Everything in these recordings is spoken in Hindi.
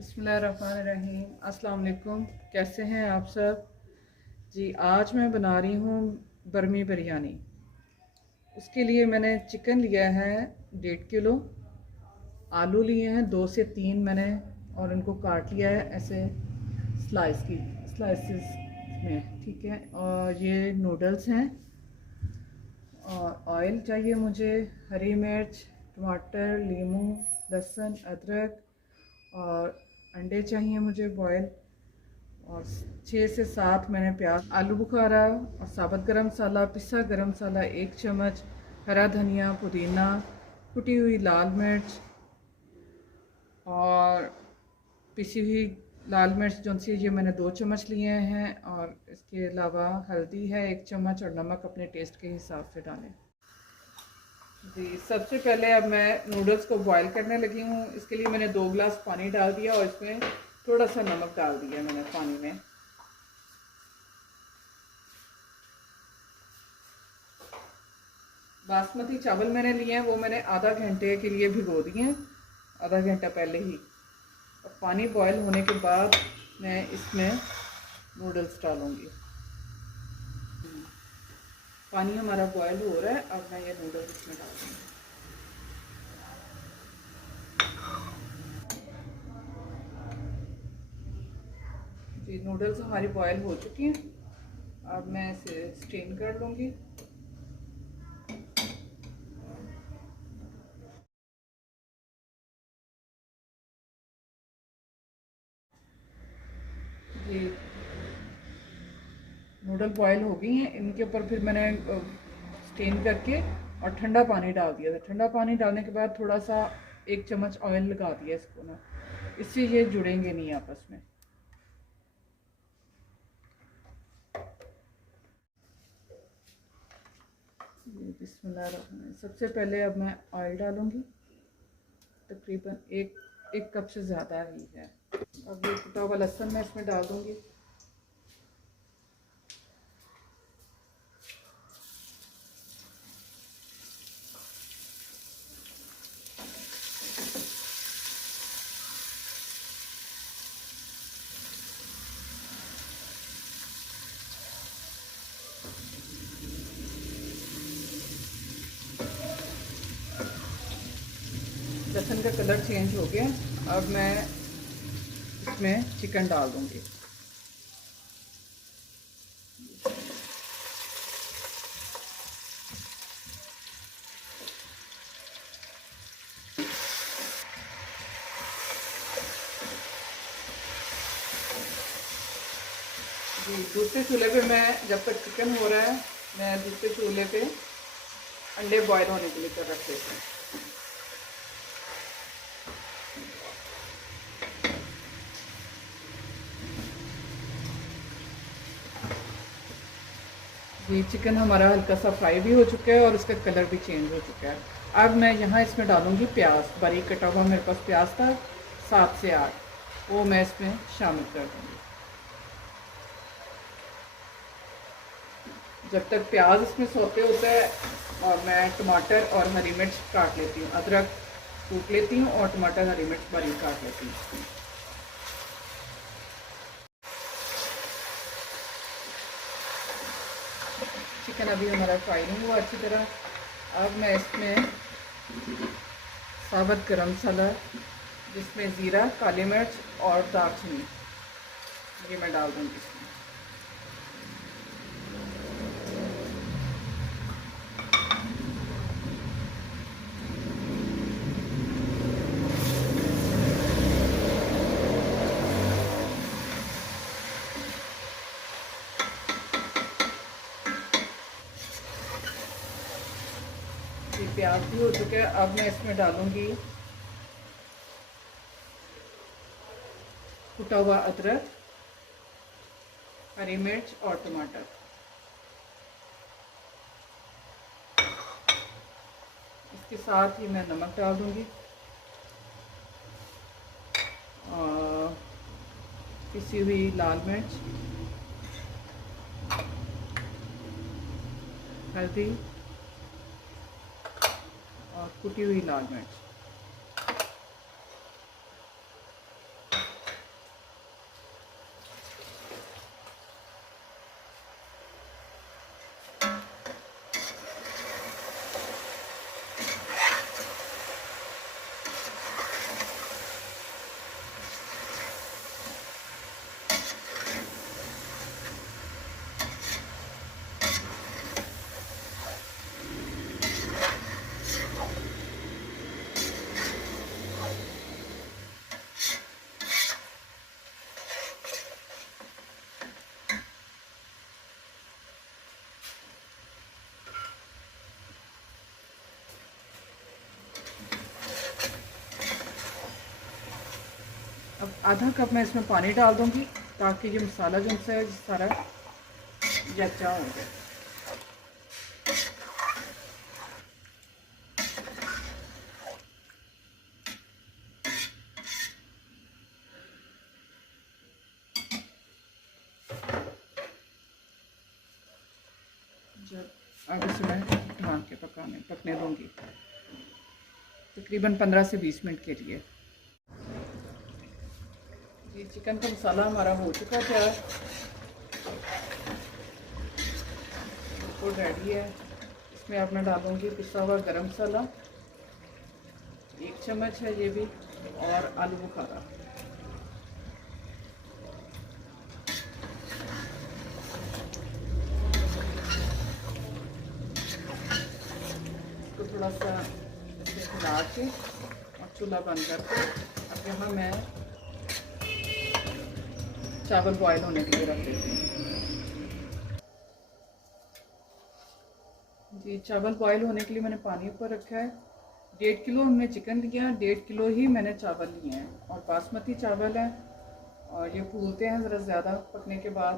बिस्मिल्लाहिर्रहमानिर्रहीम। अस्सलाम वालेकुम। कैसे हैं आप सब जी। आज मैं बना रही हूँ बरमी बिरयानी। उसके लिए मैंने चिकन लिया है 1.5 किलो, आलू लिए हैं 2 से 3 मैंने, और इनको काट लिया है ऐसे स्लाइसिस में, ठीक है। और ये नूडल्स हैं, और ऑयल चाहिए मुझे, हरी मिर्च, टमाटर, नींबू, लहसुन, अदरक, और अंडे चाहिए मुझे बॉयल, और 6 से 7 मैंने प्याज, आलू बुखारा, और साबुत गरम मसाला, पिसा गरम मसाला 1 चम्मच, हरा धनिया, पुदीना, कुटी हुई लाल मिर्च, और पिसी हुई लाल मिर्च जो सी ये मैंने 2 चम्मच लिए हैं, और इसके अलावा हल्दी है 1 चम्मच, और नमक अपने टेस्ट के हिसाब से डालें जी। सबसे पहले अब मैं नूडल्स को बॉईल करने लगी हूँ। इसके लिए मैंने 2 गिलास पानी डाल दिया, और इसमें थोड़ा सा नमक डाल दिया मैंने पानी में। बासमती चावल मैंने लिए हैं, वो मैंने आधा घंटे के लिए भिगो दिए हैं, आधा घंटा पहले ही। और पानी बॉईल होने के बाद मैं इसमें नूडल्स डालूँगी। पानी हमारा बॉईल हो रहा है, अब मैं ये नूडल्स इसमें डाल दूँगी जी। नूडल्स हमारी बॉईल हो चुकी हैं, अब मैं इसे स्ट्रेन कर लूँगी। जी, नूडल बॉयल हो गई हैं। इनके ऊपर फिर मैंने स्टेन करके और ठंडा पानी डाल दिया था। ठंडा पानी डालने के बाद थोड़ा सा 1 चम्मच ऑयल लगा दिया इसको ना, इससे ये जुड़ेंगे नहीं आपस में। बिस्मिल्लाह। सबसे पहले अब मैं ऑयल डालूंगी, तकरीबन एक कप से ज़्यादा ही है। अब ये कुटा हुआ लहसुन मैं इसमें डाल दूंगी। लहसुन का कलर चेंज हो गया। अब मैं इसमें चिकन डाल दूंगी। जी, दूसरे चूल्हे पे मैं, जब तक चिकन हो रहा है, मैं दूसरे चूल्हे पे अंडे बॉयल होने के लिए कर रख देती हूँ। ये चिकन हमारा हल्का सा फ्राई भी हो चुका है, और इसका कलर भी चेंज हो चुका है। अब मैं यहाँ इसमें डालूँगी प्याज, बारीक कटा हुआ मेरे पास प्याज था 7 से 8, वो मैं इसमें शामिल कर दूँगी। जब तक प्याज इसमें सौते होता है, और मैं टमाटर और हरी मिर्च काट लेती हूँ, अदरक कूट लेती हूँ, और टमाटर हरी मिर्च बारीक काट लेती हूँ। चिकन अभी हमारा फ्राई नहीं हुआ अच्छी तरह। अब मैं इसमें साबुत गरम मसाला, जिसमें ज़ीरा, काली मिर्च और दालचीनी, ये मैं डाल दूँगी इसमें। ये प्याज भी हो चुका है। अब मैं इसमें डालूँगी कुटा हुआ अदरक, हरी मिर्च और टमाटर। इसके साथ ही मैं नमक डाल दूँगी, और पिसी हुई लाल मिर्च, हल्दी, और कुटी हुई लाल मिर्च। आधा कप मैं इसमें पानी डाल दूँगी ताकि ये मसाला जो है सारा यकजा हो जाए। जब अब इसे मैं ढाँक के पकने दूँगी तकरीबन 15 से 20 मिनट के लिए। जी चिकन का मसाला हमारा हो चुका है तैयार, बिल्कुल रेडी है। इसमें अब मैं डालूँगी पिसा हुआ गरम मसाला, 1 चम्मच है ये भी, और आलू बुखारा। इसको थोड़ा सा हिला के और चूल्हा बंद करके अब यहाँ मैं चावल बॉयल होने के लिए रख देती हूँ। जी चावल बॉयल होने के लिए मैंने पानी ऊपर रखा है। 1.5 किलो हमने चिकन लिया, 1.5 किलो ही मैंने चावल लिए हैं और बासमती चावल है और ये फूलते हैं ज़रा ज़्यादा पकने के बाद।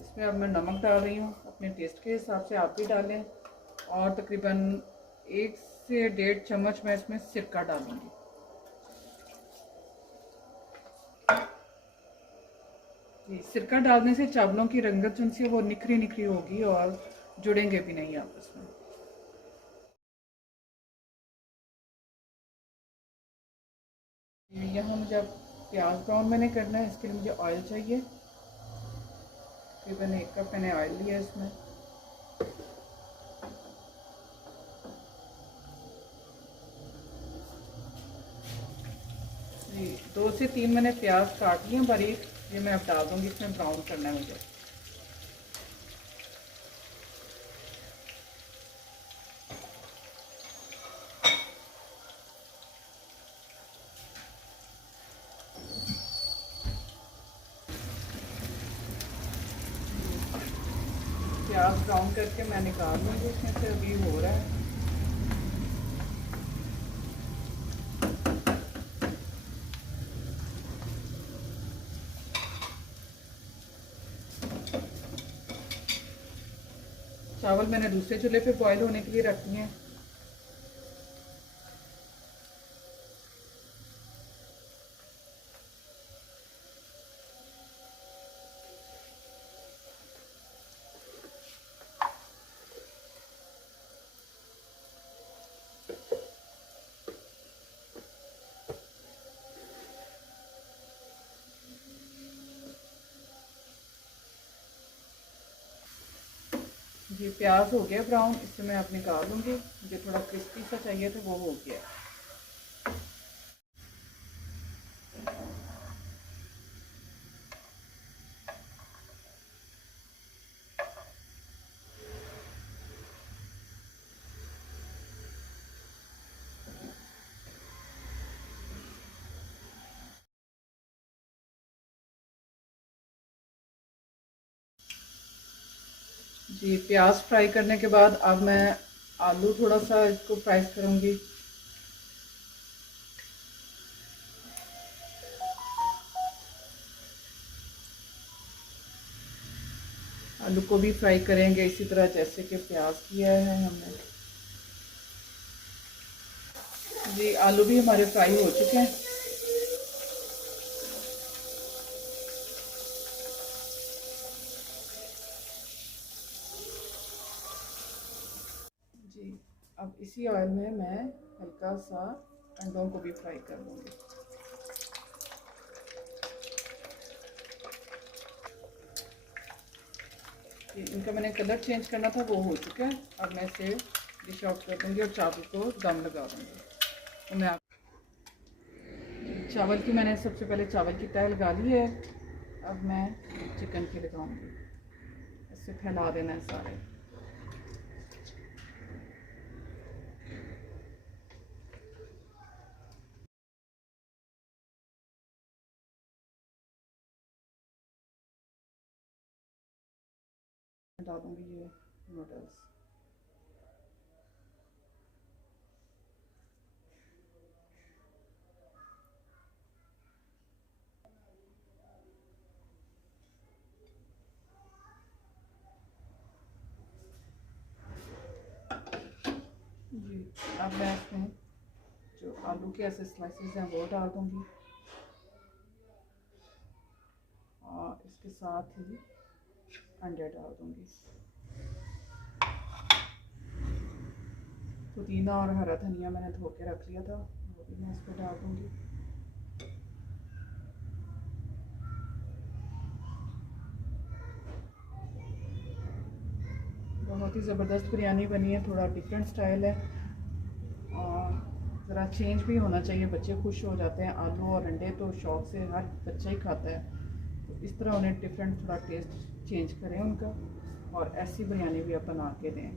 इसमें अब मैं नमक डाल रही हूँ, अपने टेस्ट के हिसाब से आप भी डालें, और तकरीबन 1 से 1.5 चम्मच मैं इसमें सिरका डालूँगी। जी सिरका डालने से चावलों की रंगत जो सी वो निखरी निखरी होगी और जुड़ेंगे भी नहीं आपस में। यहाँ मुझे अब प्याज ब्राउन मैंने करना है, इसके लिए मुझे ऑयल चाहिए। तकरीबन 1 कप मैंने ऑयल लिया इसमें। जी 2 से 3 मैंने प्याज काट लिए बारीक, ये मैं अब डाल दूँगी इसमें, ब्राउन करना है मुझे। प्याज ब्राउन करके मैं निकाल लूँगी इसमें से, अभी हो रहा है। चावल मैंने दूसरे चूल्हे पे बॉईल होने के लिए रख दिए हैं। जी प्याज हो गया ब्राउन, इससे मैं अब निकाल लूँगी। मुझे थोड़ा क्रिस्पी सा चाहिए था, वो हो गया। जी प्याज फ्राई करने के बाद अब मैं आलू थोड़ा सा इसको फ्राई करूँगी। आलू को भी फ्राई करेंगे इसी तरह जैसे कि प्याज किया है हमने। जी आलू भी हमारे फ्राई हो चुके हैं। जी अब इसी ऑयल में मैं हल्का सा अंडों को भी फ्राई कर लूँगी। इनका मैंने कलर चेंज करना था, वो हो चुका है। अब मैं इसे डिश आउट कर दूँगी और चावल को दम लगा दूँगी। तो मैं चावल की मैंने सबसे पहले चावल की तह लगा ली है, अब मैं चिकन की लगाऊंगी। इसे फैला देना है सारे। डालूंगी ये नूडल्स। जी, अब मैं इसमें जो आलू के ऐसे स्लाइसेस हैं वो डाल दूँगी और इसके साथ ही अंडे डाल दूँगी। पुदीना और हरा धनिया मैंने धो के रख लिया था, वो भी मैं इस पर डाल दूँगी। बहुत ही ज़बरदस्त बिरयानी बनी है, थोड़ा डिफरेंट स्टाइल है और ज़रा चेंज भी होना चाहिए। बच्चे खुश हो जाते हैं, आलू और अंडे तो शौक़ से हर बच्चा ही खाता है, तो इस तरह उन्हें डिफरेंट थोड़ा टेस्ट चेंज करें उनका और ऐसी बिरयानी भी आप बना के दें।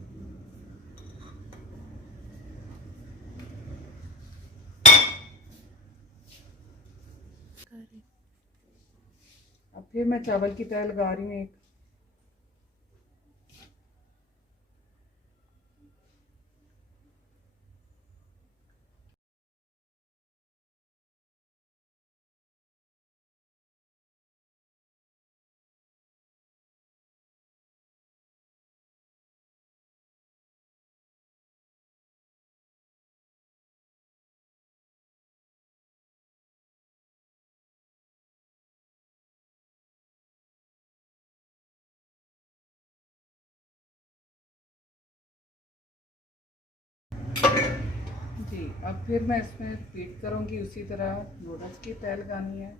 अब फिर मैं चावल की तय लगा रही हूँ एक। जी, अब फिर मैं इसमें रिपीट करूँगी, उसी तरह नूडल्स की तय लगानी है।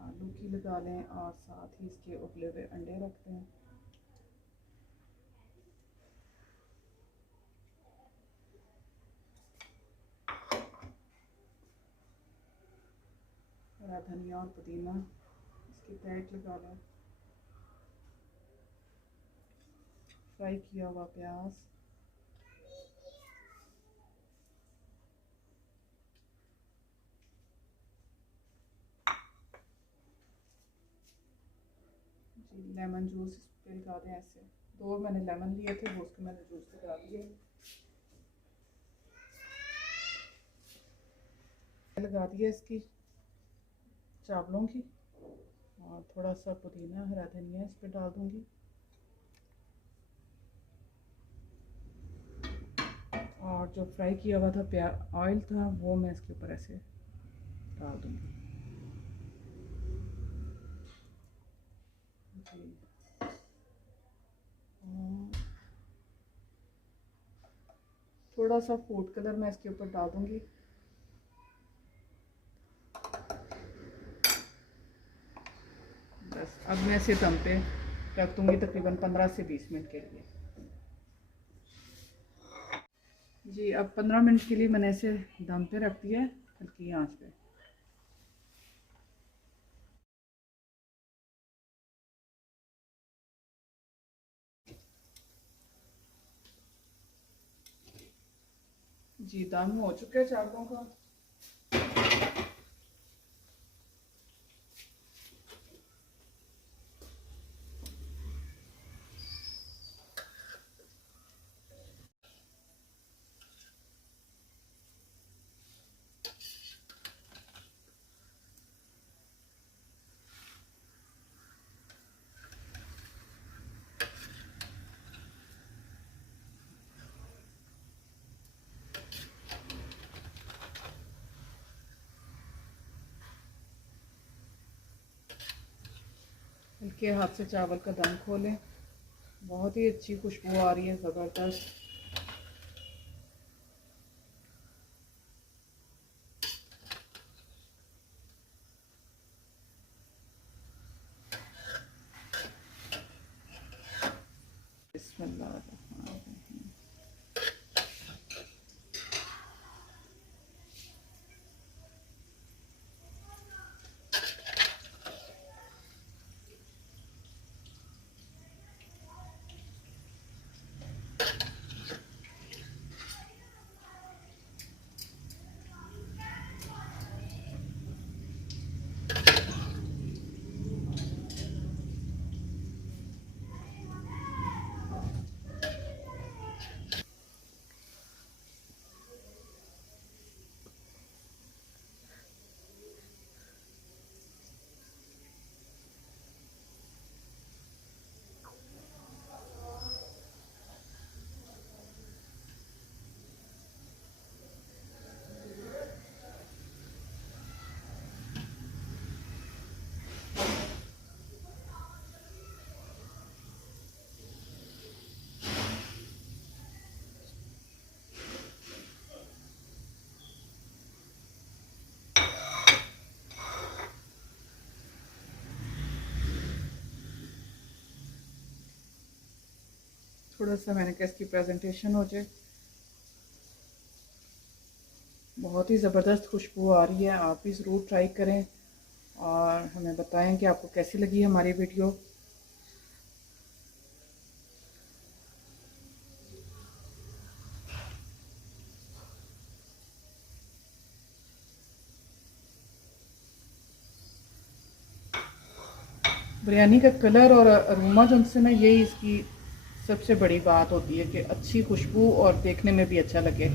आलू की लगा लें और साथ ही इसके उबले हुए अंडे रख दें। हरा धनिया और पुदीना इसकी तय लगा लें। फ्राई किया हुआ प्याज, जी लेमन जूस इस पर लगा दें। ऐसे 2 मैंने लेमन लिए थे, वो उसके मैंने जूस लगा दिए। लगा दिया इसकी चावलों की और थोड़ा सा पुदीना हरा धनिया इस पर डाल दूँगी और जो फ्राई किया हुआ था ऑयल था वो मैं इसके ऊपर ऐसे डाल दूँगी। जी, थोड़ा सा फूड कलर मैं इसके ऊपर डाल दूँगी। बस अब मैं इसे दम पे रख दूँगी तकरीबन 15 से 20 मिनट के लिए। जी, अब 15 मिनट के लिए मैंने इसे दम पे रख दिया है हल्की आंच पे। जी, दम हो चुका है चावलों का। हल्के हाथ से चावल का दम खोलें, बहुत ही अच्छी खुशबू आ रही है, ज़बरदस्त। बिस्मिल्लाहिर्रहमानिर्रहीम। थोड़ा सा, मैंने कहा इसकी प्रेजेंटेशन हो जाए। बहुत ही ज़बरदस्त खुशबू आ रही है, आप भी ज़रूर ट्राई करें और हमें बताएं कि आपको कैसी लगी हमारी वीडियो। बिरयानी का कलर और अरोमा जो से ना, यही इसकी सबसे बड़ी बात होती है कि अच्छी खुशबू और देखने में भी अच्छा लगे,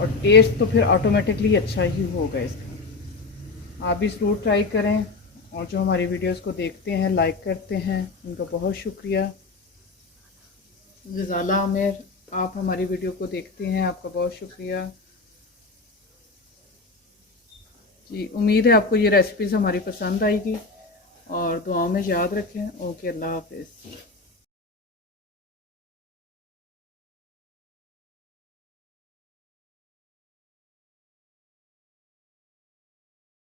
और टेस्ट तो फिर ऑटोमेटिकली अच्छा ही होगा इसका। आप भी ज़रूर ट्राई करें, और जो हमारी वीडियोस को देखते हैं, लाइक करते हैं, उनका बहुत शुक्रिया। जज़ाला आमिर, आप हमारी वीडियो को देखते हैं, आपका बहुत शुक्रिया जी। उम्मीद है आपको ये रेसिपीज़ हमारी पसंद आएगी, और दुआओं में याद रखें। ओके, अल्लाह हाफिज़।